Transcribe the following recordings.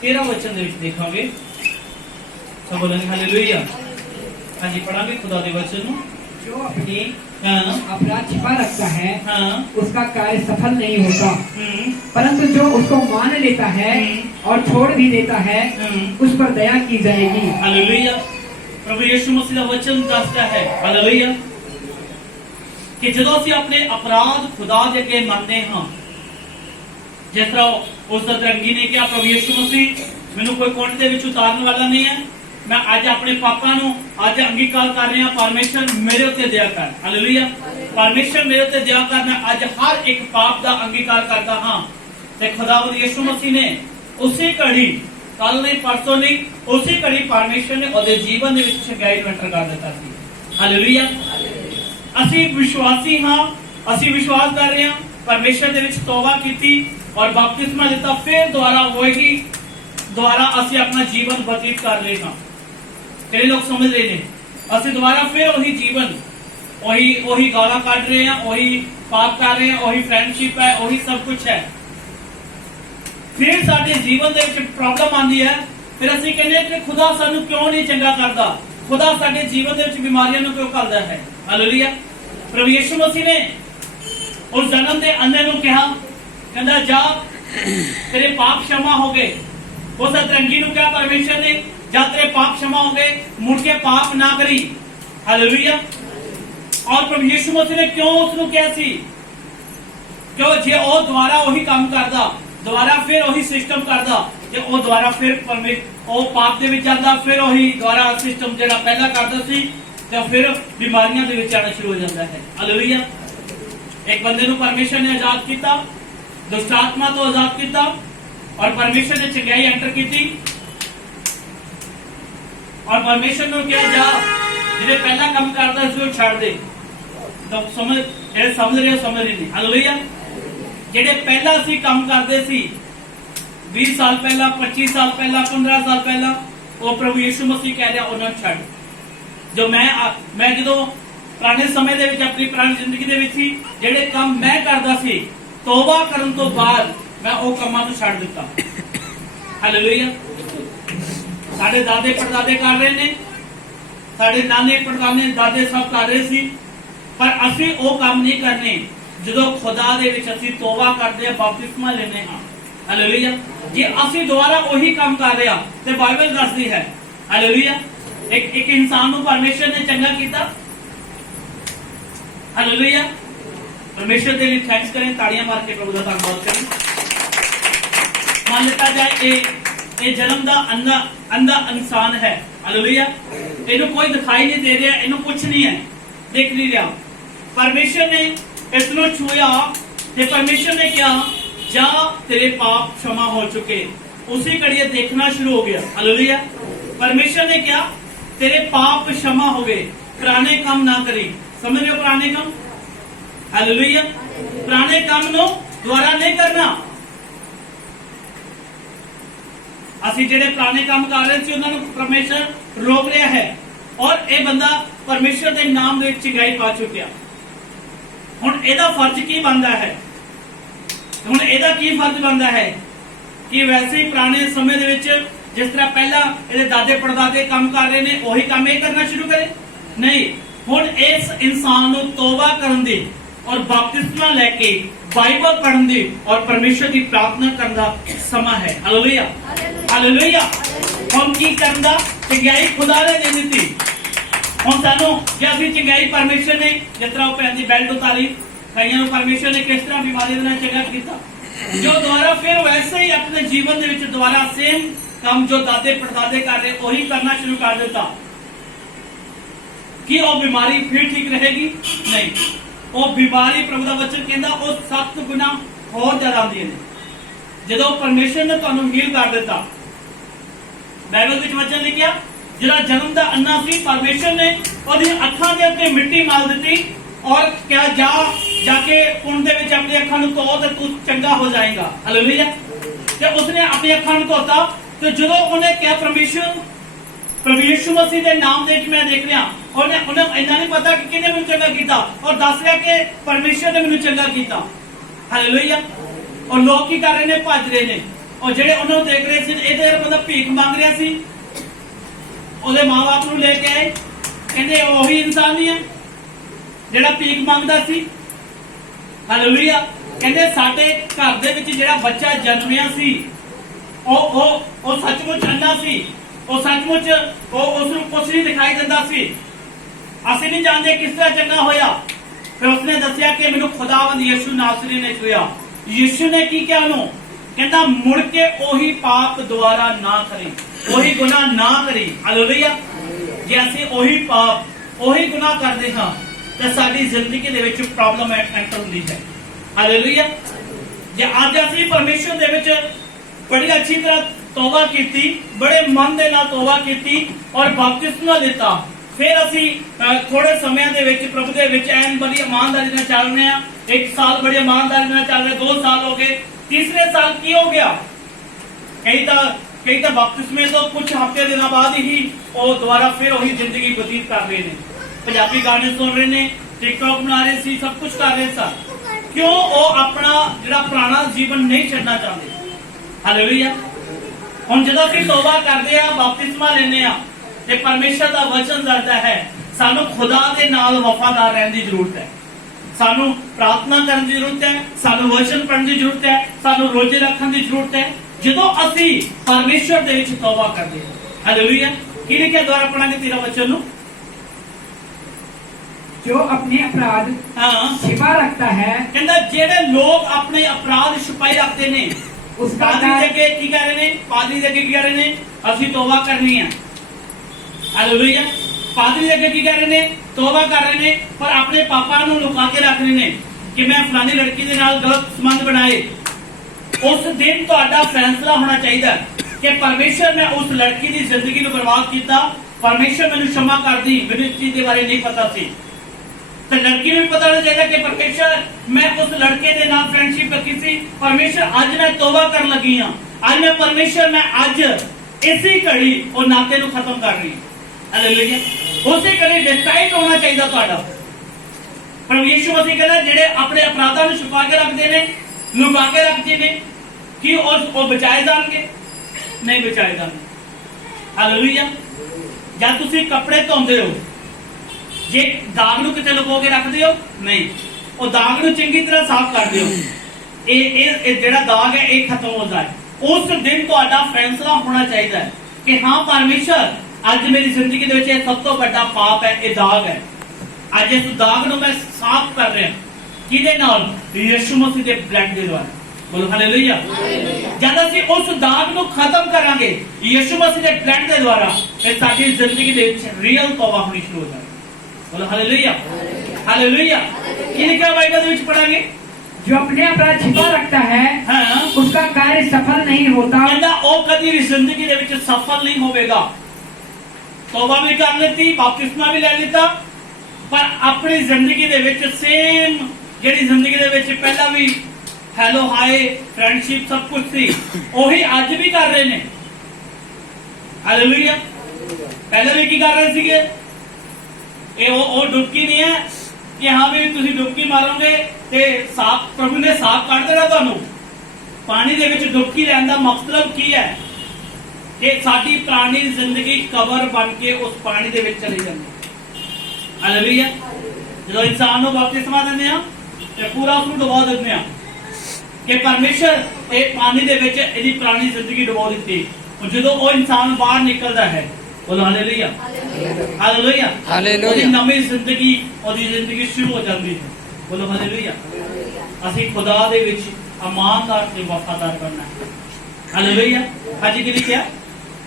13 वचन ਦੇ ਵਿੱਚ ਦੇਖਾਂਗੇ। सब बोलेंगे हालेलुया। हाँ जी, पढ़ांगे खुदा के वचन ਨੂੰ। जो अपनी हाँ अपराध छिपा रखता है हाँ उसका कार्य सफल नहीं होता, परंतु जो उसको मान लेता है और छोड़ भी देता है उस पर दया की जाएगी। हालेलुया। प्रभु यीशु मसीह ਦਾ वचन ਦੱਸਦਾ ਹੈ हालेलुया ਕਿ ਜਦੋਂ ਅਸੀਂ ਆਪਣੇ ਅਪਰਾਧ ਖੁਦਾ ਦੇ ਅੱਗੇ ਮੰਨਦੇ ਹਾਂ, ਜਿਸ ਤਰ੍ਹਾਂ ਉਸ ਦਾ ਤਰੰਗੀ ਨੇ ਕਿਹਾ, ਪ੍ਰਭੂ ਯੀਸ਼ੂ ਮਸੀਹ ਮੈਨੂੰ ਕੋਈ ਕੁੰਡ ਦੇ ਵਿੱਚ ਉਤਾਰਨ ਵਾਲਾ ਨਹੀਂ ਹੈ, मैं आज अपने पापा नु आज अंगीकार कर रहा, परमेश्वर मेरे उत्ते दया कर। हालेलुया। परमेश्वर मेरे उत्ते दया कर, मैं आज हर एक पाप का अंगीकार करता हाँ। ते खुदावंद यीशु मसीह ने उसी घड़ी, कल नहीं परसों नहीं, उसी घड़ी परमेश्वर ने उहदे जीवन दे विच चंगाई नूं एंटर कर दिता सी। हालेलुया। असीं विश्वासी हाँ, असीं विश्वास कर रहे हैं, परमेश्वर दे विच तौबा कीती और बपतिस्मा लिता, फिर दोबारा वही दोबारा असीं अपना जीवन व्यतीत कर रहे हैं। कई लोग समझ रहे हैं असि दोबारा फिर वही जीवन, वही गाला काट रहे हैं, वही पाप कर रहे हैं, वही फ्रेंडशिप है, वही सब कुछ है। फिर साडे जीवन दे विच प्रॉब्लम आंदी है, फिर असि कहने कि खुदा सानू क्यों नहीं चंगा करदा, खुदा साडे जीवन दे विच बीमारियां नूं क्यों घल्लदा है। हालेलुया। प्रभु यीशु मसीह ने उस जन्म दे अंधे नूं कहा, कहंदा जा तेरे पाप क्षमा हो गए। उस अतरंगी नूं कहा परमेश्वर ने, जा तेरे पाप क्षमा हो गए, मुड़ के पाप ना करी। हालेलुया। और प्रभु यीशु मसीह ने क्यों उसनूं कहा सी, क्यों जे ओ दोबारा वही काम करदा, दोबारा फिर वही सिस्टम करदा, जे ओ दोबारा फिर ओ पाप दे विच जांदा, फिर वही दोबारा सिस्टम जेड़ा पहला करदा सी, ते फिर बीमारियां दे विच आना शुरू हो जांदा है। हालेलुया। एक बंदे नूं परमेश्वर ने आजाद कीता, दुष्ट आत्मा तो आजाद कीता, और परमेश्वर ने चंगाई एंटर की, और परमेश्वर ने कहा जा जिहड़े पहला काम करदा सी छड़ दे। तो समझ रहे हो, समझ नहीं। हालेलुया। जिहड़े पहला सी काम करदे सी 20 साल पहला, 25 साल पहला, 15 साल पहला, वो प्रभु यीशु मसीह कह रहा उन्हां नूं छड़। जो मैं जदों पुराने समय दे विच अपनी पुरानी जिंदगी दे विच सी, जिहड़े काम मैं करदा सी, तौबा करन तो बाद मैं वो कामां नूं छड़ दित्ता। हालेलुया। साडे दादे परदादे कर रहे ने, साडे नाने परदादे दादे सब कर रहे सी, पर असीं वो काम नहीं करने जदों खुदा दे विच असीं तौबा करदे, बपतिस्मा लेने हां। हालेलुया। जे असीं दोबारा वही काम कर रहे हां ते बाइबल दसदी है। हालेलुया। एक इंसान नूं परमेश्वर ने चंगा कीता। हालेलुया। परमेश्वर दे लिए थैंक्स करें, ताड़ियां मार के प्रभु दा धन्नवाद करें। मान लेता जाए ये जन्म दा अंधा इंसान है। हालेलुया। इन्हें कोई दिखाई नहीं दे रहा, इन्हें कुछ नहीं है, देख नहीं रहा। परमेश्वर ने इसको छुआ, परमेश्वर ने क्या, जा तेरे पाप क्षमा हो चुके। उसी घड़ी देखना शुरू हो गया। हालेलुया। परमेश्वर ने क्या, तेरे पाप क्षमा हो गए, पुराने काम ना करी। समझ रहे हो पुराने काम। हालेलुया। पुराने काम नो दोबारा नहीं करना। ਅਸੀਂ ਜਿਹੜੇ ਪੁਰਾਣੇ ਕੰਮ ਕਰ ਰਹੇ ਸੀ ਉਹਨਾਂ ਨੂੰ ਪਰਮੇਸ਼ਰ ਰੋਕ ਰਿਹਾ ਹੈ, ਔਰ ਇਹ ਬੰਦਾ ਪਰਮੇਸ਼ਰ ਦੇ ਨਾਮ ਦੇ ਵਿੱਚ ਚੰਗਾਈ ਪਾ ਚੁੱਕਿਆ। ਹੁਣ ਇਹਦਾ ਫਰਜ਼ ਕੀ ਬਣਦਾ ਹੈ, ਹੁਣ ਇਹਦਾ ਕੀ ਫਰਜ਼ ਬਣਦਾ ਹੈ ਕਿ ਵੈਸੇ ਹੀ ਪੁਰਾਣੇ ਸਮੇਂ ਦੇ ਵਿੱਚ ਜਿਸ ਤਰ੍ਹਾਂ ਪਹਿਲਾਂ ਇਹਦੇ ਦਾਦੇ ਪੜਦਾਦੇ ਕੰਮ ਕਰ ਰਹੇ ਨੇ, ਉਹੀ ਕੰਮ ਇਹ ਕਰਨਾ ਸ਼ੁਰੂ ਕਰੇ? ਨਹੀਂ। ਹੁਣ ਇਸ ਇਨਸਾਨ ਨੂੰ ਤੌਬਾ ਕਰਨ ਦੀ और बपतिस्मा लेके बाइबल पढ़न दी और परमेश्वर की प्रार्थना करने का समा है। हालेलुया। हालेलुया। हम की करना चंगाई खुदा ने दे दी। हम सानू जे असीं चंगाई परमेश्वर ने जिस तरह पैंदी बेल्ट उतारी, कईयां नूं परमेश्वर ने किस तरह बीमारी दे नाल चंगा कीता, जो दोबारा फिर वैसे ही अपने जीवन दे विच दोबारा सेम काम जो दादे परदादे कर रहे वही करना शुरू कर दिता, कि वो बीमारी फिर ठीक रहेगी? नहीं। वो बीमारी प्रभु का वचन कहता वो 7 गुना होर ज्यादा आती है जो परमेश्वर ने तुहानू हील कर दिता। बाइबल विच वचन लिखिया, जिहड़ा जन्म दा अन्ना सी, परमेश्वर ने ओदी अखां दे उत्ते मिट्टी माल दी और क्या जाके कुंड दे विच अपनी अखां नूं धो ते तू चंगा हो जाएगा। हालेलुया। ते उसने अपनी अखां नूं धोता, ते जदों उन्हें क्या प्रभु यीशु मसीह के नाम दे मैं देख रहा, उन्हें इन्ना नहीं पता कि किने मैनूं चंगा कीता, और दस रहा कि परमेश्वर ने मैनूं चंगा कीता। हालेलुया। और लोग की कर रहे ने, भज रहे ने, ਉਹ ਜਿਹੜੇ ਉਹਨਾਂ ਨੂੰ ਦੇਖ ਰਹੇ ਸੀ ਇਹ ਤੇ ਮਤਲਬ ਭੀਖ ਮੰਗ ਰਿਹਾ ਸੀ, ਉਹਦੇ ਮਾਂ-ਬਾਪ ਨੂੰ ਲੈ ਕੇ ਆਏ, ਕਹਿੰਦੇ ਉਹੀ ਇਨਸਾਨ ਨਹੀਂ ਹੈ ਜਿਹੜਾ ਭੀਖ ਮੰਗਦਾ ਸੀ। ਹਾਲੇਲੂਇਆ। ਕਹਿੰਦੇ ਸਾਡੇ ਘਰ ਦੇ ਵਿੱਚ ਜਿਹੜਾ ਬੱਚਾ ਜਨਮਿਆ ਸੀ ਉਹ ਸੱਚਮੁੱਚ ਅੰਨਾ ਸੀ, ਉਹ ਸੱਚਮੁੱਚ ਉਸ ਨੂੰ ਕੁਛ ਨਹੀਂ ਦਿਖਾਈ ਦਿੰਦਾ ਸੀ। ਅਸੀਂ ਨਹੀਂ ਜਾਣਦੇ ਕਿਸ ਤਰ੍ਹਾਂ ਚੰਗਾ ਹੋਇਆ। ਫਿਰ ਉਸਨੇ ਦੱਸਿਆ ਕਿ ਮੈਨੂੰ ਖੁਦਾਵੰਦ ਯਿਸੂ ਨਾਸਰੀ ਨੇ ਛੁਇਆ। ਯਿਸੂ ਨੇ ਕੀ ਕਿਹਾ ਉਹਨੂੰ? ਕਹਿੰਦਾ ਮੁੜ ਕੇ ਉਹੀ ਪਾਪ ਦੁਬਾਰਾ ਨਾ ਕਰੀ, ਉਹੀ ਗੁਨਾਹ ਨਾ ਕਰੀ। ਹਾਲੇਲੂਇਆ। ਜੇ ਅਸੀਂ ਉਹੀ ਪਾਪ ਉਹੀ ਗੁਨਾਹ ਕਰਦੇ ਹਾਂ ਤਾਂ ਸਾਡੀ ਜ਼ਿੰਦਗੀ ਦੇ ਵਿੱਚ ਪ੍ਰੋਬਲਮ ਐਂਟਰ ਹੁੰਦੀ ਹੈ। ਹਾਲੇਲੂਇਆ। ਜੇ ਅੱਜ ਅਸੀਂ ਪਰਮੇਸ਼ਰ ਦੇ ਵਿੱਚ ਬੜੀ ਅੱਛੀ ਤਰ੍ਹਾਂ ਤੌਬਾ ਕੀਤੀ, ਬੜੇ ਮਨ ਦੇ ਨਾਲ ਤੌਬਾ ਕੀਤੀ ਔਰ ਬਪਤਿਸਮਾ ਲਿੱਤਾ, ਫਿਰ ਅਸੀਂ ਥੋੜੇ ਸਮਿਆਂ ਦੇ ਵਿੱਚ ਪ੍ਰਭੂ ਦੇ ਵਿੱਚ ਐਨ ਬੜੀ ਇਮਾਨਦਾਰੀ ਨਾਲ ਚੱਲ ਰਹੇ ਹਾਂ। 1 ਸਾਲ ਬੜੀ ਇਮਾਨਦਾਰੀ ਨਾਲ ਚੱਲ ਰਹੇ, 2 ਸਾਲ ਹੋ ਗਏ, ਤੀਸਰੇ ਸਾਲ ਕੀ ਹੋ ਗਿਆ? ਕਈ ਤਾਂ ਬਪਤਿਸਮੇ ਤੋਂ ਕੁਝ ਹਫ਼ਤੇ ਦਿਨਾਂ ਬਾਅਦ ਹੀ ਉਹ ਦੁਬਾਰਾ ਫਿਰ ਉਹੀ ਜ਼ਿੰਦਗੀ ਬਤੀਤ ਕਰ ਰਹੇ ਨੇ, ਪੰਜਾਬੀ ਗਾਣੇ ਸੁਣ ਰਹੇ ਨੇ, ਟਿਕਟੌਕ ਬਣਾ ਰਹੇ ਸੀ, ਸਭ ਕੁਝ ਕਰ ਰਹੇ ਸਨ। ਕਿਉਂ? ਉਹ ਆਪਣਾ ਜਿਹੜਾ ਪੁਰਾਣਾ ਜੀਵਨ ਨਹੀਂ ਛੱਡਣਾ ਚਾਹੁੰਦੇ। ਹਾਲੇਲੂਇਆ। ਹੁਣ ਜਦੋਂ ਅਸੀਂ ਤੌਬਾ ਕਰਦੇ ਆ, ਬਪਤਿਸਮਾ ਲੈਂਦੇ ਆ ਤੇ ਪਰਮੇਸ਼ਰ ਦਾ ਵਚਨ ਦੱਸਦਾ ਹੈ ਸਾਨੂੰ ਖੁਦਾ ਦੇ ਨਾਲ ਵਫਾਦਾਰ ਰਹਿਣ ਦੀ ਜ਼ਰੂਰਤ ਹੈ, ਸਾਨੂੰ ਪ੍ਰਾਰਥਨਾ ਕਰਨ ਦੀ ਜ਼ਰੂਰਤ ਹੈ, ਸਾਨੂੰ ਵਚਨ ਪੜ੍ਹਨ ਦੀ ਜ਼ਰੂਰਤ ਹੈ, ਸਾਨੂੰ ਰੋਜ਼ੇ ਰੱਖਣ ਦੀ ਜ਼ਰੂਰਤ ਹੈ। ਜਦੋਂ ਅਸੀਂ ਪਰਮੇਸ਼ਰ ਦੇ ਵਿੱਚ ਤੌਬਾ ਕਰਦੇ ਹਾਂ। ਹਾਲੇਲੂਇਆ। ਕੀ ਲਿਖਿਆ? ਦੁਆਰਾ ਪੜਾਂਗੇ 13 ਵਚਨ ਨੂੰ। जो अपने अपराध छिपा रखता है, कहता जेड़े लोग अपने अपराध छुपाई रखते ने उसका पादरी जगह की कह रहे ने, पादरी जगह की कह रहे ने असि तौबा करनी है। हालेलुया। पादरी जगह की कह रहे ने तौबा कर रहे ने पर अपने पापा नु लुका के रख रहे ने कि मैं फलानी लड़की दे नाल गलत संबंध बनाए। उस दिन तुहाडा फैसला होना चाहिए कि परमेश्वर ने उस लड़की की जिंदगी नु बर्बाद किया, परमेश्वर मैनू क्षमा कर दी, मैनू इस चीज के बारे नहीं पता सी। तो लड़की को भी पता होना चाहिए कि परमेश्वर मैं उस लड़के के नाल फ्रेंडशिप रखी थी, परमेश्वर आज मैं तौबा कर लगी हाँ, आज मैं परमेश्वर मैं आज इसी घड़ी और नाते को खत्म कर रही हूं। हालेलुया। उसी घड़ी डिसाइड होना चाहिए तुहाडा। पर यीशु मसीह कहता जेड़े अपने अपराधां नूं छुपा के रखते हैं, लुका के रखते हैं, कि वो बचाए जाएंगे? नहीं बचाए जाएंगे। हालेलुया। जब तुसी कपड़े धोंदे हो, जे दाग नूं किते लुको के रखदे हो? नहीं, वो दाग नूं चंगी तरह साफ करदे हो, ये जेड़ा दाग है ये खत्म हो जाए। उस दिन तुहाडा फैसला होना चाहिए कि हाँ परमेश्वर आज मेरी जिंदगी दे विच सब तो बड़ा पाप है, ये दाग है, आज इस दाग नूं मैं साफ कर रहा। किहदे नाल? यीशु मसीह दे ब्लड दे द्वारा। बोलो हालेलुया। जब असीं उस दाग नूं खत्म करांगे यीशु मसीह दे ब्लड दे द्वारा, फिर साडी जिंदगी दे विच रियल तौबा होनी शुरू हो जाए। बोलो हालेलुया। हालेलुया। ये लिखा बाइबल में पढ़ांगे जो अपने अपराध छिपा रखता है, हाँ, उसका कार्य सफल नहीं होता। कहता ओ कभी भी जिंदगी दे विच सफल नहीं होवेगा। तौबा भी कर लेती, बपतिस्मा भी ले लेता, पर अपनी जिंदगी दे विच सेम जेड़ी जिंदगी दे विच पहला भी हेलो हाय फ्रेंडशिप सब कुछ थी, वही आज भी कर रहे ने। हालेलुया। पहले भी की कर रहे सीगे? ये वो डुबकी नहीं है कि हाँ भी तुसी डुबकी मारोगे ते साफ प्रभु ने साफ कर देना तुहानू। पानी दे विच डुबकी लैण दा मतलब की है कि साडी पुरानी जिंदगी कवर बन के उस पानी दे विच चली जांदी। हालेलुया। जो इंसान नू बपतिस्मा दिंदे आ ते पूरा उसनू डुबा दिंदे आ कि परमेश्वर ये पानी दे विच इहदी पुरानी जिंदगी डुबा दित्ती। जो वो इंसान बाहर निकलता है, बोलो हालेलुया। हालेलुया। हालेलुया। नवी जिंदगी ओदी जिंदगी शुरू हो जाती है। बोलो हालेलुया। ਅਸੀਂ खुदा दे विच ईमानदार ते वफादार बनना है। हालेलुया। आज के लिए क्या?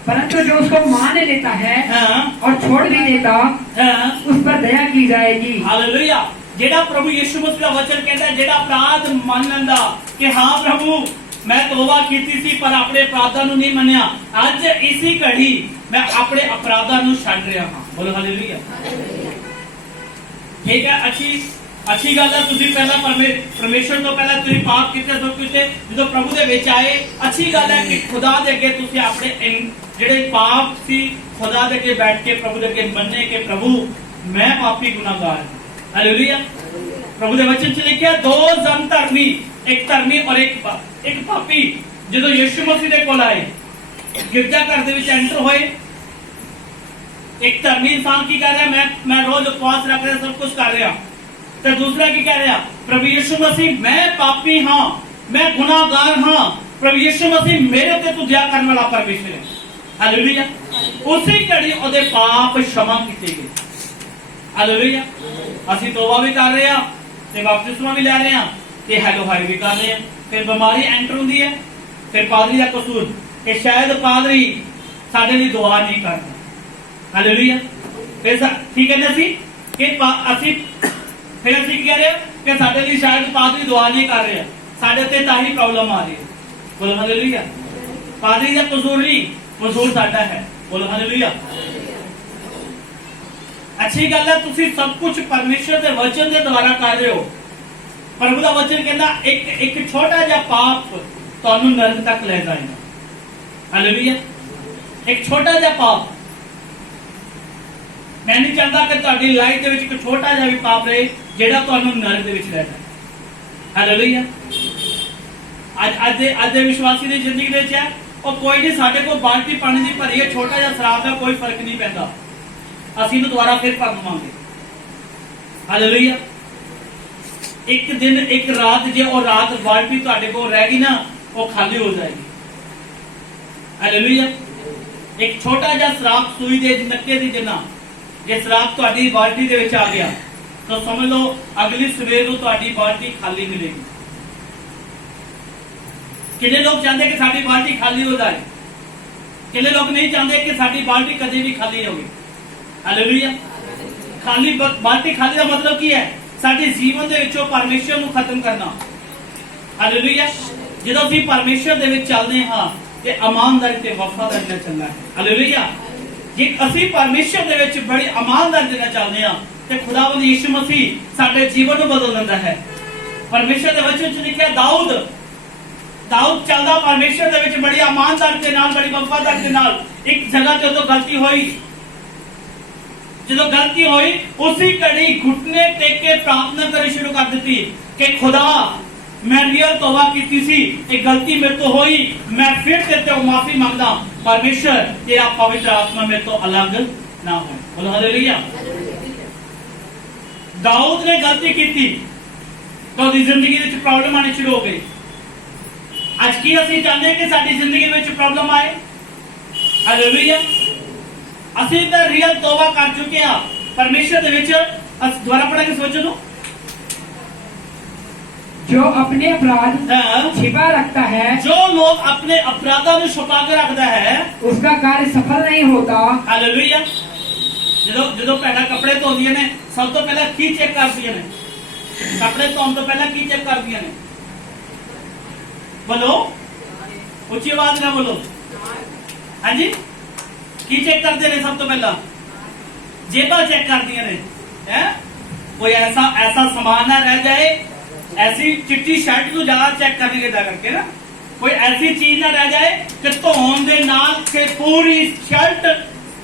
परंतु जो उसको मान लेता है, हाँ, और छोड़ भी देता, हाँ, उस पर दया की जाएगी। हालेलुया। जेड़ा प्रभु यीशु मसीह का वचन कहता है, जेड़ा अपराध मान लेंदा कि हाँ प्रभु मैं तौबा की थी पर अपने अपराधां नूं नहीं मन्निया, आज इसी घड़ी मैं अपने अपराधां नूं छड्ड रहा हां। बोलो हालेलुया। ठीक है, अच्छी गल है। तुसीं पहला परमेश्वर तो पहला तुसीं पाप कीते, सब कीते, जो प्रभु दे विच आए, अच्छी गल है कि खुदा दे अगे तुसीं अपने जेड़े पाप सी खुदा दे अगे बैठ के प्रभु दे अगे मन्ने कि प्रभु मैं पापी गुनाहगार हां। हालेलुया। प्रभु दे वचन च लिखिया दो जन धर्मी, एक धर्मी और एक पापी। ਜਦੋਂ ਯਿਸੂ ਮਸੀਹ ਦੇ ਕੋਲ ਆਏ, ਗਿਰਜਾ ਘਰ ਦੇ ਵਿੱਚ ਐਂਟਰ ਹੋਏ, ਇੱਕ ਧਰਮੀ ਇਨਸਾਨ ਕੀ ਕਰ ਰਿਹਾ, ਮੈਂ ਰੋਜ਼ ਉਪਵਾਸ ਰੱਖ ਰਿਹਾ, ਸਭ ਕੁਝ ਕਰ ਰਿਹਾ, ਤੇ ਦੂਸਰਾ ਕੀ ਕਹਿ ਰਿਹਾ, ਪ੍ਰਭੂ ਯਿਸੂ ਮਸੀਹ ਮੈਂ ਪਾਪੀ ਹਾਂ, ਮੈਂ ਗੁਨਾਹਗਾਰ ਹਾਂ, ਪ੍ਰਭੂ ਯਿਸੂ ਮਸੀਹ ਮੇਰੇ ਉੱਤੇ ਤੂੰ ਦਇਆ ਕਰਨ ਵਾਲਾ ਪਰਮੇਸ਼ਰ ਹੈ। ਹਾਲੇਲੂਇਆ। ਉਸੇ ਘੜੀ ਉਹਦੇ ਪਾਪ क्षमा ਕੀਤੇ ਗਏ। ਹਾਲੇਲੂਇਆ। ਅਸੀਂ ਤੋਬਾ ਵੀ ਕਰ ਰਹੇ ਹਾਂ ਤੇ ਬਪਤਿਸਮਾ ਵੀ ਲੈ ਰਹੇ ਹਾਂ ਤੇ ਹੈਲੋ ਹਾਈ ਵੀ ਕਰ ਰਹੇ ਹਾਂ। ਫਿਰ ਬਿਮਾਰੀ ਐਂਟਰ ਹੁੰਦੀ ਹੈ, ਫਿਰ ਪਾਦਰੀ ਦਾ ਕਸੂਰ ਕਿ ਸ਼ਾਇਦ ਪਾਦਰੀ ਸਾਡੇ ਲਈ ਦੁਆ ਨਹੀਂ ਕਰਦਾ। ਹਾਲੇਲੂਇਆ। ਫਿਰ ਕੀ ਕਹਿੰਦੇ ਸੀ ਕਿ ਅਸੀਂ ਕੀ ਕਹਿ ਰਹੇ ਕਿ ਸਾਡੇ ਲਈ ਸ਼ਾਇਦ ਪਾਦਰੀ ਦੁਆ ਨਹੀਂ ਕਰ ਰਿਹਾ, ਸਾਡੇ ਤੇ ਤਾਂ ਹੀ ਪ੍ਰੋਬਲਮ ਆ ਰਹੀ ਹੈ। ਬੋਲੋ ਹਾਲੇਲੂਇਆ। ਪਾਦਰੀ ਦਾ ਕਸੂਰ ਨਹੀਂ, ਕਸੂਰ ਸਾਡਾ ਹੈ। ਬੋਲੋ ਹਾਲੇਲੂਇਆ। ਅੱਛੀ ਗੱਲ ਹੈ, ਤੁਸੀਂ ਸਭ ਕੁਝ ਪਰਮੇਸ਼ਰ ਦੇ ਵਚਨ ਦੇ ਦੁਆਰਾ ਕਰ ਰਹੇ ਹੋ। ਪ੍ਰਭੂ ਦਾ ਵਚਨ ਕਹਿੰਦਾ ਇੱਕ ਛੋਟਾ ਜਿਹਾ ਪਾਪ ਤੁਹਾਨੂੰ ਨਰਕ ਤੱਕ ਲੈ ਜਾਏਗਾ। ਹਾਲੇਲੂਇਆ। ਇੱਕ ਛੋਟਾ ਜਿਹਾ ਪਾਪ। ਮੈਂ ਨਹੀਂ ਚਾਹੁੰਦਾ ਕਿ ਤੁਹਾਡੀ ਲਾਈਫ ਦੇ ਵਿੱਚ ਇੱਕ ਛੋਟਾ ਜਿਹਾ ਵੀ ਪਾਪ ਰਹੇ ਜਿਹੜਾ ਤੁਹਾਨੂੰ ਨਰਕ ਦੇ ਵਿੱਚ ਲੈ ਜਾਏ। ਹਾਲੇਲੂਇਆ। ਅੱਜ ਦੇ ਵਿਸ਼ਵਾਸੀ ਦੀ ਜ਼ਿੰਦਗੀ ਦੇ ਵਿੱਚ ਹੈ, ਉਹ ਕੋਈ ਨਹੀਂ, ਸਾਡੇ ਕੋਲ ਬਾਲਟੀ ਪਾਣੀ ਦੀ ਭਰੀ ਹੈ, ਛੋਟਾ ਜਿਹਾ ਸ਼ਰਾਬ ਹੈ, ਕੋਈ ਫਰਕ ਨਹੀਂ ਪੈਂਦਾ, ਅਸੀਂ ਇਹਨੂੰ ਦੁਬਾਰਾ ਫਿਰ ਭਰ ਲਵਾਂਗੇ। ਹਾਲੇਲੂਇਆ। ਇੱਕ ਦਿਨ ਇੱਕ ਰਾਤ ਜੇ ਉਹ ਰਾਤ ਬਾਲਟੀ ਤੁਹਾਡੇ ਕੋਲ ਰਹਿ ਗਈ ਨਾ, ਉਹ ਖਾਲੀ ਹੋ ਜਾਏਗੀ। ਹਾਲੇਲੂਇਆ। ਇੱਕ ਛੋਟਾ ਜਿਹਾ ਸ਼ਰਾਬ ਸੂਈ ਦੇ ਨੱਕੇ ਦੀ ਜਿੰਨਾ ਜੇ ਸ਼ਰਾਬ ਤੁਹਾਡੀ ਬਾਲਟੀ ਦੇ ਵਿੱਚ ਆ ਗਿਆ ਤਾਂ ਸਮਝ ਲਓ ਅਗਲੀ ਸਵੇਰ ਨੂੰ ਤੁਹਾਡੀ ਬਾਲਟੀ ਖਾਲੀ ਮਿਲੇਗੀ। ਕਿੰਨੇ ਲੋਕ ਚਾਹੁੰਦੇ ਕਿ ਸਾਡੀ ਬਾਲਟੀ ਖਾਲੀ ਹੋ ਜਾਏ, ਕਿੰਨੇ ਲੋਕ ਨਹੀਂ ਚਾਹੁੰਦੇ ਕਿ ਸਾਡੀ ਬਾਲਟੀ ਕਦੇ ਵੀ ਖਾਲੀ ਹੋਵੇ। ਹਾਲੇਲੂਇਆ। ਖਾਲੀ ਬਾਲਟੀ ਖਾਲੀ ਦਾ ਮਤਲਬ ਕੀ ਹੈ? ਸਾਡੇ ਜੀਵਨ ਦੇ ਵਿੱਚੋਂ ਪਰਮੇਸ਼ਰ ਨੂੰ ਖਤਮ ਕਰਨਾ। ਹਾਲੇਲੂਇਆ। ਜਦੋਂ ਅਸੀਂ ਪਰਮੇਸ਼ਰ ਦੇ ਵਿੱਚ ਚੱਲਦੇ ਹਾਂ ਤੇ ਇਮਾਨਦਾਰੀ ਤੇ ਵਫਾਦਾਰੀ ਨਾਲ ਚੱਲਣਾ ਹੈ। ਹਾਲੇਲੂਇਆ। ਜੇ ਅਸੀਂ ਪਰਮੇਸ਼ਰ ਦੇ ਵਿੱਚ ਬੜੀ ਇਮਾਨਦਾਰੀ ਨਾਲ ਚੱਲਦੇ ਹਾਂ ਤੇ ਖੁਦਾਵੰਦ ਯਿਸੂ ਮਸੀਹ ਸਾਡੇ ਜੀਵਨ ਨੂੰ ਬਦਲ ਦਿੰਦਾ ਹੈ। ਪਰਮੇਸ਼ਰ ਦੇ ਵਚਨ ਵਿੱਚ ਲਿਖਿਆ ਦਾਊਦ ਚੱਲਦਾ ਪਰਮੇਸ਼ਰ ਦੇ ਵਿੱਚ ਬੜੀ ਇਮਾਨਦਾਰੀ ਦੇ ਨਾਲ, ਬੜੀ ਵਫਾਦਾਰੀ ਦੇ ਨਾਲ। ਇੱਕ ਜਗ੍ਹਾ ਤੇ ਜਦੋਂ ਗਲਤੀ ਹੋਈ ਉਸੇ ਘੜੀ ਘੁਟਨੇ ਟੇਕ ਕੇ ਪ੍ਰਾਰਥਨਾ ਕਰਨੀ ਸ਼ੁਰੂ ਕਰ ਦਿੱਤੀ ਕਿ ਖੁਦਾ ਮੈਂ ਰੀਅਲ ਤੌਬਾ ਕੀਤੀ ਸੀ, ਇਹ ਗਲਤੀ ਮੇਰੇ ਤੋਂ ਹੋਈ, ਮੈਂ ਫਿਰ ਤੇਰੇ ਤੋਂ ਮਾਫੀ ਮੰਗਦਾ। ਪਰਮੇਸ਼ਰ ਤੇਰਾ ਪਵਿੱਤਰ ਆਤਮਾ ਮੇਰੇ ਤੋਂ ਅਲੱਗ ਨਾ ਹੋਏ। ਬੋਲੋ ਹਾਲੇਲੂਇਆ। ਦਾਊਦ ਨੇ ਗਲਤੀ ਕੀਤੀ ਤਾਂ ਉਹਦੀ ਜ਼ਿੰਦਗੀ ਵਿੱਚ ਪ੍ਰੋਬਲਮ ਆਣੀ ਸ਼ੁਰੂ ਹੋ ਗਈ। ਅੱਜ ਕੀ ਅਸੀਂ ਚਾਹੁੰਦੇ ਕਿ ਸਾਡੀ ਜ਼ਿੰਦਗੀ ਵਿੱਚ ਪ੍ਰੋਬਲਮ ਆਏ? ਹਾਲੇਲੂਇਆ। ਅਸੀਂ ਤਾਂ ਰੀਅਲ ਤੌਬਾ ਕਰ ਚੁੱਕੇ ਹਾਂ ਪਰਮੇਸ਼ਰ ਦੇ ਵਿੱਚ। ਅਸੀਂ ਦੁਬਾਰਾ ਪੜਾਂਗੇ, ਸੋਚੋ ਨੂੰ। जो अपने अपराध छिपा रखता है, जो लोग अपने अपराधों में छुपा के रखता है, उसका कार्य सफल नहीं होता। हालेलुया। जो पहला कपड़े धोंदियां ने सब तो पहला की चेक करदियां ने? कपड़े धोने तो पहला की चेक करदियां ने? बोलो, उच्ची आवाज ना बोलो। हाँ जी, की चेक करते ने? सब तो पहला जेबा चेक करदियां ने। हैं? कोई ऐसा सामान ना रह जाए, ऐसी चिट्टी शर्ट को ज्यादा चेक करने के करके ना, कोई ऐसी चीज ना रह जाए कि धोन दे नाल के पूरी शर्ट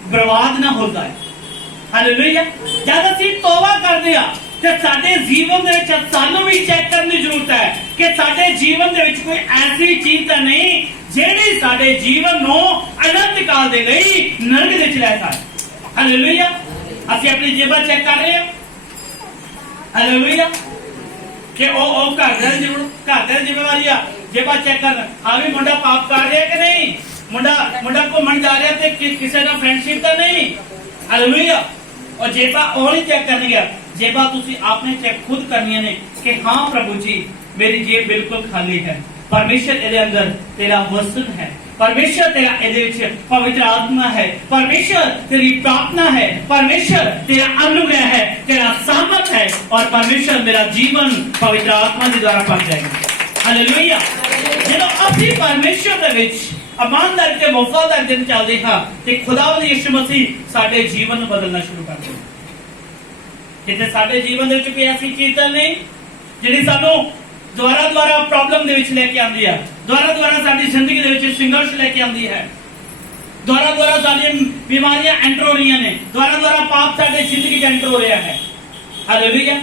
बर्बाद ना हो जाए। हालेलुया। जब ਅਸੀਂ तौबा ਕਰਦੇ ਆ ਤੇ ਸਾਡੇ ਜੀਵਨ ਦੇ ਵਿੱਚ ਸਾਨੂੰ ਵੀ ਚੈੱਕ ਕਰਨ ਦੀ ਜ਼ਰੂਰਤ ਹੈ ਕਿ ਸਾਡੇ ਜੀਵਨ ਦੇ ਵਿੱਚ ਕੋਈ ਐਸੀ ਚੀਜ਼ ਤਾਂ ਨਹੀਂ ਜਿਹੜੀ ਸਾਡੇ ਜੀਵਨ ਨੂੰ ਅਨੰਤ ਕਾਲ ਦੇ ਲਈ ਨਰਕ ਵਿੱਚ ਲੈ ਜਾਏ। ਹਾਲੇਲੂਇਆ। ਅਸੀਂ ਆਪਣੀ ਜੇਬਾਂ ਚੈੱਕ ਕਰ ਰਹੇ ਹਾਂ। ਹਾਲੇਲੂਇਆ। ਕਿ ਉਹ ਘਰ ਦੇ ਜ਼ਿੰਮੇਵਾਰੀ ਆ ਜੇਬਾਂ ਚੈੱਕ ਕਰਨ। ਹਾਂ ਵੀ ਮੁੰਡਾ ਪਾਪ ਕਰ ਰਿਹਾ ਕਿ ਨਹੀਂ, ਮੁੰਡਾ ਘੁੰਮਣ ਜਾ ਰਿਹਾ ਤੇ ਕਿਸੇ ਨਾਲ ਫਰੈਂਡਸ਼ਿਪ ਤਾਂ ਨਹੀਂ। ਹਾਲੇਲੂਇਆ। और जेबा और ही चेक करनी है, जेबा तुसी आपने चेक खुद करनी ने कि हाँ प्रभु जी मेरी जेब बिल्कुल खाली है। परमेश्वर ਇਹਦੇ अंदर तेरा वचन है, परमेश्वर तेरा ਇਹਦੇ ਵਿੱਚ पवित्र आत्मा है, परमेश्वर तेरी प्रार्थना है, परमेश्वर तेरा अनुग्रह है, तेरा सामर्थ है और परमेश्वर मेरा जीवन पवित्र आत्मा के द्वारा बन जाएगा। हालेलुया। ਜਦੋਂ ਅਸੀਂ ਪਰਮੇਸ਼ਰ ਦੇ ਵਿੱਚ ਇਮਾਨਦਾਰੀ ਤੇ ਵਫਾਦਾਰੀ ਦੇ ਨਾਲ ਚੱਲਦੇ ਹਾਂ ਤੇ ਖੁਦਾਵੰਦ ਯਿਸੂ ਮਸੀਹ ਸਾਡੇ ਜੀਵਨ ਨੂੰ ਬਦਲਣਾ ਸ਼ੁਰੂ ਕਰ ਦਿੰਦਾ ਹੈ। ਕਿਤੇ ਸਾਡੇ ਜੀਵਨ ਦੇ ਵਿੱਚ ਕੋਈ ਐਸੀ ਚੀਜ਼ ਤਾਂ ਨਹੀਂ ਜਿਹੜੀ ਸਾਨੂੰ ਦੁਆਰਾ ਪ੍ਰੋਬਲਮ ਦੇ ਵਿੱਚ ਲੈ ਕੇ ਆਉਂਦੀ ਹੈ, ਦੁਆਰਾ ਸਾਡੀ ਜ਼ਿੰਦਗੀ ਦੇ ਵਿੱਚ ਸੰਘਰਸ਼ ਲੈ ਕੇ ਆਉਂਦੀ ਹੈ, ਦੁਆਰਾ ਸਾਡੀਆਂ ਬਿਮਾਰੀਆਂ ਐਂਟਰ ਹੋ ਰਹੀਆਂ ਨੇ, ਦੁਆਰਾ ਪਾਪ ਸਾਡੇ ਜ਼ਿੰਦਗੀ 'ਚ ਐਂਟਰ ਹੋ ਰਿਹਾ ਹੈ। ਹਾਲੇਲੂਇਆ।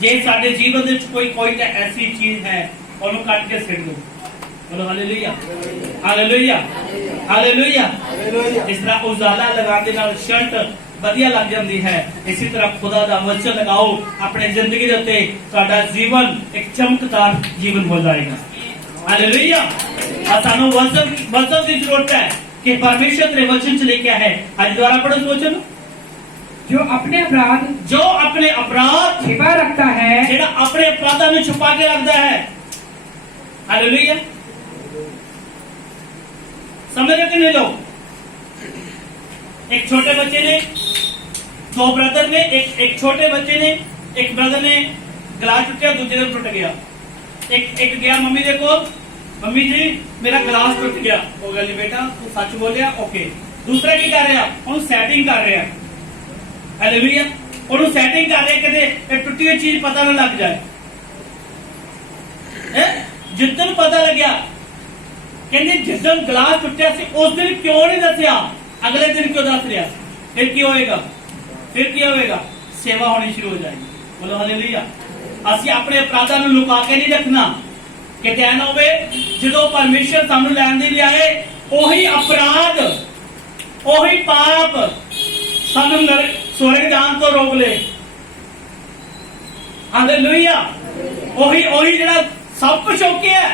ਜੇ ਸਾਡੇ ਜੀਵਨ ਦੇ ਵਿੱਚ ਕੋਈ ਤਾਂ ਐਸੀ ਚੀਜ਼ ਹੈ ਉਹਨੂੰ ਕੱਟ ਕੇ ਸਿੱਟ ਦਿਓ। बोलो हालेलुया, हालेलुया, हालेलुया। जिस तरह उजाला लगाने नाल शर्ट ਵਧੀਆ ਲੱਗ ਜਾਂਦੀ ਹੈ, इसी तरह खुदा ਦਾ वचन लगाओ अपने जिंदगी ਦੇ ਉੱਤੇ, ਤੁਹਾਡਾ ਜੀਵਨ ਇੱਕ ਚਮਕਦਾਰ ਜੀਵਨ ਹੋ ਜਾਏਗਾ। हालेलुया। ਸਾਨੂੰ वचन ਦੀ ਜ਼ਰੂरत है कि परमेश्वर तेरे वचन च लिखा है। आज दोबारा पढ़ो इस वचन। जो अपने अपराध छिपा रखता है, जेड़ा अपने अपराधां ਨੂੰ छुपा के रखता है। हालेलुया। समझ रहे कि नहीं लोग? एक छोटे बच्चे ने, दो ब्रदर ने, एक छोटे बच्चे ने, एक ब्रदर ने गिलास टूटा, दूसरे दिन टूट गया। एक गया मम्मी देखो, मम्मी जी मेरा गिलास टूट गया। वो गल बेटा तू सच बोलिया, ओके। दूसरा की कर रहा, उन्होंने सैटिंग कर रहा। हालेलुया। उन्होंने सैटिंग कर रहा कि टूटी हुई चीज पता ना लग जाए। जिस दिन पता लग गया, कहते जिस दिन गिलास टूटा सी उस दिन क्यों नहीं दसिया, अगले दिन क्यों दस रहा? फिर की होएगा? फिर की होएगा? सेवा होनी शुरू हो जाएगी। बोलो हालेलुया। ਅਸੀਂ ਆਪਣੇ ਅਪਰਾਧਾਂ ਨੂੰ ਲੁਕਾ ਕੇ ਨਹੀਂ ਰੱਖਣਾ, ਕਿਤੇ ਐ ਨਾ ਹੋਵੇ ਜਦੋਂ ਪਰਮੇਸ਼ਰ ਸਾਨੂੰ ਲੈਣ ਦੇ ਲਈ ਆਏ, ਉਹੀ ਅਪਰਾਧ, ਉਹੀ ਪਾਪ ਸਾਨੂੰ ਸਵਰਗ ਜਾਣ ਤੋਂ ਰੋਕ ਲੇ। ਹਾਲੇਲੂਇਆ। ਉਹੀ ਜਿਹੜਾ ਸਭ ਕੁਝ ਓਕੇ ਹੈ,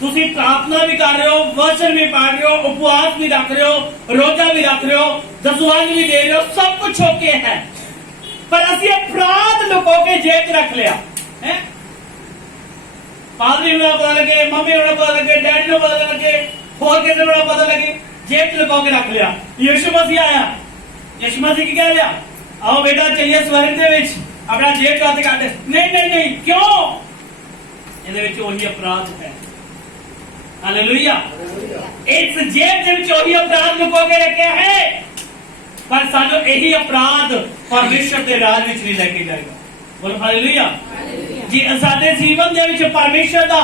ਤੁਸੀਂ ਪ੍ਰਾਰਥਨਾ ਵੀ ਕਰ ਰਹੇ ਹੋ, ਵਚਨ ਵੀ ਪੜ੍ਹ ਰਹੇ ਹੋ, ਉਪਵਾਸ ਵੀ ਰੱਖ ਰਹੇ ਹੋ, ਰੋਜ਼ਾ ਵੀ ਰੱਖ ਰਹੇ ਹੋ, ਦਸਵੰਧ ਵੀ ਦੇ ਰਹੇ ਹੋ, ਸਭ ਕੁਝ ਓਕੇ ਹੈ, पर असि अपराध लुको के जेब च रख लिया है। पादरी को पता लगे, मम्मी को पता लगे, डैडी को पता लगे, होर किसी को पता लगे, जेब च लुको के रख लिया। यीशु मसीह आया, यीशु मसीह की कह लिया आओ बेटा चलिए स्वर्ग दे विच, अपना जेब च हथ कट। नहीं नहीं नहीं, क्यों? ਇਹਦੇ ਵਿੱਚ ਉਹੀ अपराध है। हालेलुया। इस जेब ਦੇ ਵਿੱਚ ਉਹੀ अपराध लुको के रखे है, पर सानू यही अपराध परमेश्वर के राज विच नहीं लेके जाएगा। बोलो हालेलुया जी। साडे जीवन दे विच परमेश्वर दा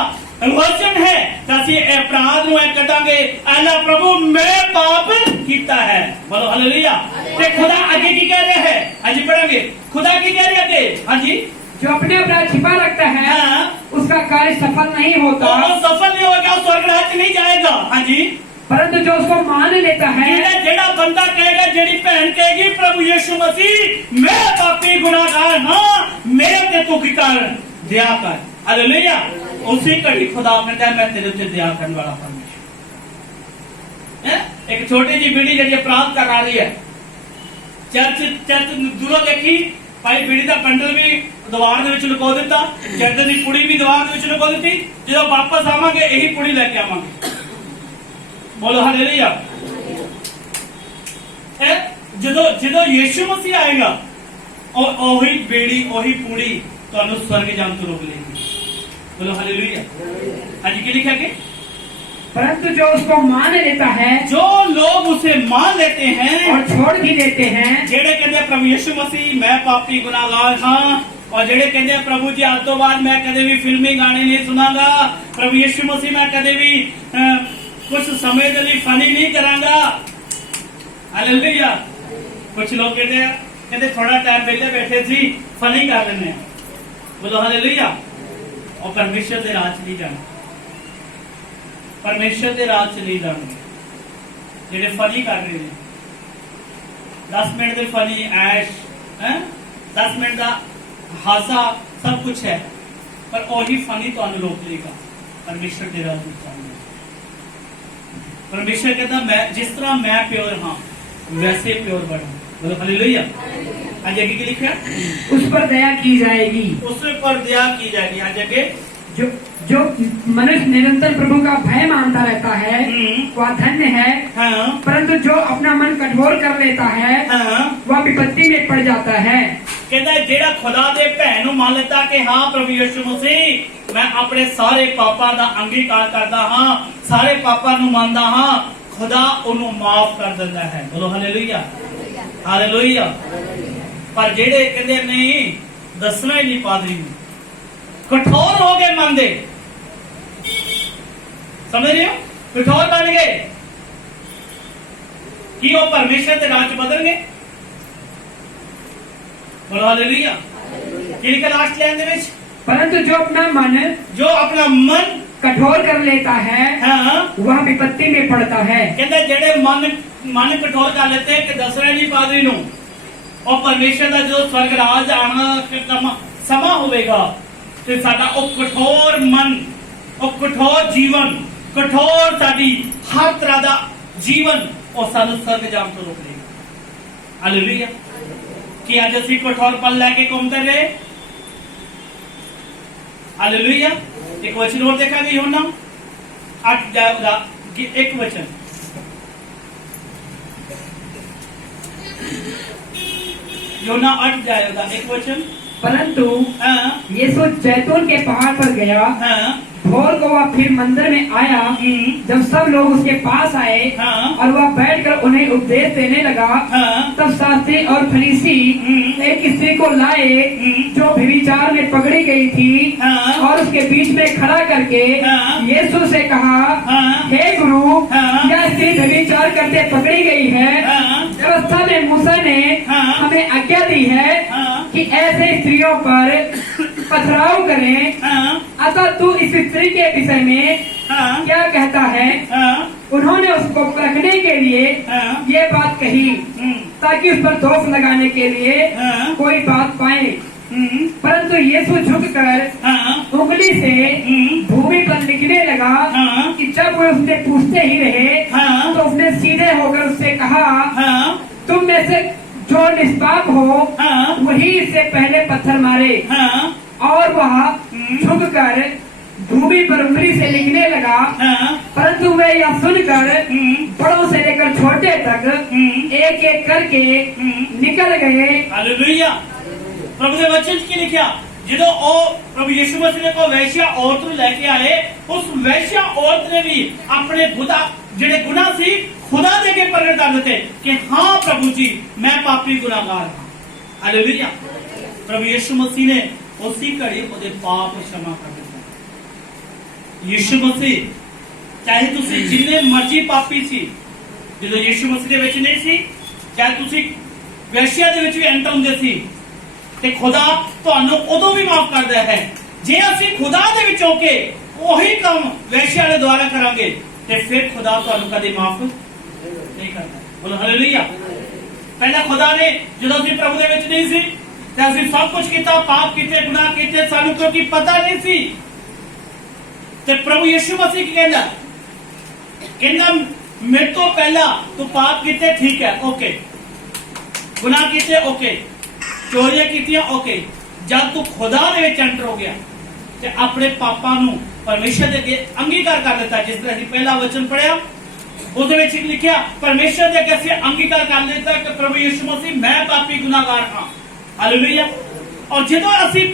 वचन है तां असीं अपराध नूं कटांगे, अल्लाह प्रभु मैं पाप कीता है। बोलो हालेलुया। ते खुदा आगे की कह रहा है, आज पढ़ांगे खुदा की कह रहा है। हां जी। जो अपने अपराध छिपा रखता है, हाँ। उसका कार्य सफल नहीं होता, वो सफल नहीं होगा, स्वर्ग राज्य नहीं जाएगा। हां जी। परंतु जो उसको मान लेता है, जेड़ा बंदा कहेगा, जेड़ी बहन कहेगी प्रभु यीशु मसीह मैं पापी गुनाहगार हां, मेरे ते तू की कारण दया कर। हालेलुया। उसी घड़ी खुदा कहता है मैं तेरे ते दया करने वाला परमेश्वर है। एक छोटी जी बीड़ी जेड़ी अपराध कर रही है, चर्च दूरों देखी भाई बीड़ी का बंडल भी दीवार दे विच लुको दिता, चर्च दी पुड़ी भी दीवार दे विच लुको दिती, जो वापस आवांगे यही पुड़ी लेके आवांगे। बोलो हालेलुया। जो यीशु मसीह आएगा ओही बेड़ी ओही पूड़ी ਤੁਹਾਨੂੰ स्वर्ग जान तो रोक लेगी। बोलो हालेलुया। आज की लिखा के परंतु जो उसको मान लेता है, जो लोग उसे मान लेते हैं और छोड़ भी देते हैं, जेड़े कहते हैं प्रभु यीशु मसीह मैं पापी गुनाहगार हां, और जेड़े कहते हैं प्रभु जी आज तो बाद मैं कदे भी फिल्मी गाने नहीं सुनागा, प्रभु यीशु मसीह मैं कदे भी कुछ समय के लिए फनी नहीं करांगा। हालेलुया। कुछ लोग कहते थोड़ा टाइम पहले बैठे सी फनी कर लेने। बोलो हालेलुया। और परमेश्वर के राज नहीं जाना, परमेश्वर के राज च नहीं जाना। जेडे फनी कर रहे हैं 10 मिनट के फनी ऐश है, 10 मिनट का हासा सब कुछ है, पर वही फनी तो रोक लेगा परमेश्वर के राज में। परमेश्वर कहता मैं जिस तरह मैं प्योर हाँ वैसे प्योर बढ़ा। बोलो हालेलुया। आज आगे की लिखा उस पर दया की जाएगी, उस पर दया की जाएगी। आज आगे जो मनुष्य निरंतर प्रभु का भय मानता रहता है वह धन्य है। हाँ। परंतु जो अपना मन कठोर कर लेता है हाँ। वह विपत्ति में पड़ जाता है। कहता है जेड़ा खुदा दे भैन मान लेता कि हाँ प्रभु यीशु मसीह मैं अपने सारे पापा का अंगीकार करता हाँ, सारे पापा नू मानदा हाँ, खुदा उन्हों माफ कर देता है। बोलो हालेलुया। हालेलुया। पर जेड़े कहते नहीं दसना ही नहीं पादरी कठोर हो गए मन दे, समझ रहे हो, कठोर बन गए कि वो परमेश्वर के राज बदल गए। बोलो हालेलुया। कि लिखा लास्ट लाइन दे विच, परंतु जो अपना मन कठोर कर लेता है हाँ वह विपत्ति में पड़ता है। कहते ਜਿਹੜੇ ਮਨ ਕਠੋਰ ਕਰ ਲੈਤੇ ਕਿ ਦੱਸਣਾ ਨਹੀਂ ਪਾਦਰੀ ਨੂੰ ਉਹ ਪਰਮੇਸ਼ਰ ਦਾ ਜਦੋਂ ਸਵਰਗ ਰਾਜ ਆਣਾ ਸਮਾਂ ਹੋਵੇਗਾ ਤੇ ਸਾਡਾ ਉਹ ਕਠੋਰ ਮਨ ਉਹ ਕਠੋਰ ਜੀਵਨ ਕਠੋਰ ਸਾਡੀ ਹਰ ਤਰ੍ਹਾਂ ਦਾ ਜੀਵਨ ਉਹ ਸਾਨੂੰ ਸਵਰਗ ਜਾਣ ਤੋਂ ਰੋਕ ਲੇਗਾ। ਹਾਲੇਲੂਇਆ। ਕਿ ਅੱਜ ਅਸੀਂ ਕਠੋਰ ਪਲ ਲੈ ਕੇ ਘੁੰਮਦੇ ਰਹੇ। हालेलुया। एक वचन और देखा गई यूहन्ना 8 एक वचन यूहन्ना 8 जाएगा एक वचन। परंतु हाँ यीशु जैतून के पहाड़ पर गया। हाँ भोर को वह फिर मंदिर में आया। जब सब लोग उसके पास आए हाँ और वह बैठकर उन्हें उपदेश देने लगा, हाँ तब शास्त्री और फरीसी एक स्त्री को लाए जो व्यभिचार में पकड़ी गई थी हाँ और उसके बीच में खड़ा करके हाँ यीशु से कहा, हाँ हे गुरु, हाँ यह स्त्री व्यभिचार करते पकड़ी गई है। हाँ व्यवस्था में मूसा ने हाँ हमें आज्ञा दी है हाँ कि ऐसे स्त्रियों पर पथराव करें। हाँ अतः तू इस स्त्री के विषय में हाँ क्या कहता है? हाँ उन्होंने उसको परखने के लिए हाँ ये बात कही ताकि उस पर दोष लगाने के लिए हाँ कोई बात पाए। परंतु यीशु झुककर हाँ उंगली से भूमि पर लिखने लगा हाँ कि जब वे उससे पूछते ही रहे हाँ तो उसने सीधे होकर उससे कहा, हाँ तुम में से जो निष्पाप हो हाँ वही इससे पहले पत्थर मारे। हाँ और वह झुककर भूमि पर उंगली से लिखने लगा। हाँ परंतु वे यह सुनकर बड़ों से लेकर छोटे तक एक एक करके निकल गए। हालेलुया। प्रभु ने वचन की लिखा जो प्रभु यीशु मसीह ने को वैश्या औरत ਨੂੰ ਲੈ ਕੇ ਆਏ उस वैश्या औरत ने भी अपने खुदा ਜਿਹੜੇ गुनाह सी खुदा दे के प्रगट कर देते कि हाँ प्रभु जी मैं पापी गुनाहगार हाँ। हालेलुया। प्रभु यीशु मसीह ने उसी घड़ी ਉਹਦੇ पाप क्षमा कर ਦਿੱਤਾ। यीशु मसीह ਚਾਹੇ ਤੁਸੀਂ ਜਿੰਨੇ ਮਰਜ਼ੀ ਪਾਪੀ ਸੀ ਜਦੋਂ ਯੀਸ਼ੂ ਮਸੀਹ ਦੇ ਵਿੱਚ ਨਹੀਂ ਸੀ ਚਾਹੇ ਤੁਸੀਂ ਵੈਸ਼ਿਆ ਦੇ ਵਿੱਚ ਵੀ ਐਂਟਰ ਹੁੰਦੇ ਸੀ ਤੇ ਖੁਦਾ ਤੁਹਾਨੂੰ ਉਦੋਂ ਵੀ ਮਾਫ ਕਰਦਾ ਹੈ ਜੇ ਅਸੀਂ ਖੁਦਾ ਦੇ ਵਿੱਚ ਹੋ ਕੇ ਉਹੀ ਕੰਮ ਵੈਸ਼ਿਆ ਦੇ ਦੁਆਰਾ ਕਰਾਂਗੇ ਤੇ ਫਿਰ ਖੁਦਾ ਤੁਹਾਨੂੰ ਕਦੇ ਮਾਫ ਨਹੀਂ ਕਰਦਾ। ਬੋਲੋ ਹਾਲੇਲੂਇਆ। ਪਹਿਲਾਂ ਖੁਦਾ ਨੇ ਜਦੋਂ ਅਸੀਂ ਪ੍ਰਭੂ ਦੇ ਵਿੱਚ ਨਹੀਂ ਸੀ ਤੇ ਅਸੀਂ ਸਭ ਕੁਝ ਕੀਤਾ ਪਾਪ ਕੀਤੇ ਗੁਨਾਹ ਕੀਤੇ ਸਾਨੂੰ ਕਿਉਂਕਿ ਪਤਾ ਨਹੀਂ ਸੀ ਤੇ ਪ੍ਰਭੂ ਯੀਸ਼ੂ ਮਸੀਹ ਕੀ ਕਹਿੰਦਾ ਕਹਿੰਦਾ ਮੇਰੇ ਤੋਂ ਪਹਿਲਾਂ ਤੂੰ ਪਾਪ ਕੀਤੇ ਠੀਕ ਹੈ ਓਕੇ ਗੁਨਾਹ ਕੀਤੇ ਓਕੇ ਚੋਰੀਆਂ ਕੀਤੀਆਂ ਓਕੇ ਜਦ ਤੂੰ ਖੁਦਾ ਦੇ ਵਿੱਚ ਐਂਟਰ ਹੋ ਗਿਆ ਤੇ ਆਪਣੇ ਪਾਪਾਂ ਨੂੰ ਪਰਮੇਸ਼ਰ ਦੇ ਅੱਗੇ ਅੰਗੀਕਾਰ ਕਰ ਦਿੱਤਾ ਜਿਸ ਤਰ੍ਹਾਂ ਅਸੀਂ ਪਹਿਲਾ ਵਚਨ ਪੜਿਆ ਉਹਦੇ ਵਿੱਚ ਲਿਖਿਆ ਪਰਮੇਸ਼ਰ ਦੇ ਅੱਗੇ ਅਸੀਂ ਅੰਗੀਕਾਰ ਕਰ ਦਿੱਤਾ ਕਿ ਪ੍ਰਭੂ ਯੀਸ਼ੂ ਮਸੀਹ ਮੈਂ ਪਾਪੀ ਗੁਨਾਹਗਾਰ ਹਾਂ। ਹਾਲੇਲੂਇਆ। ਔਰ ਜਦੋਂ ਅਸੀਂ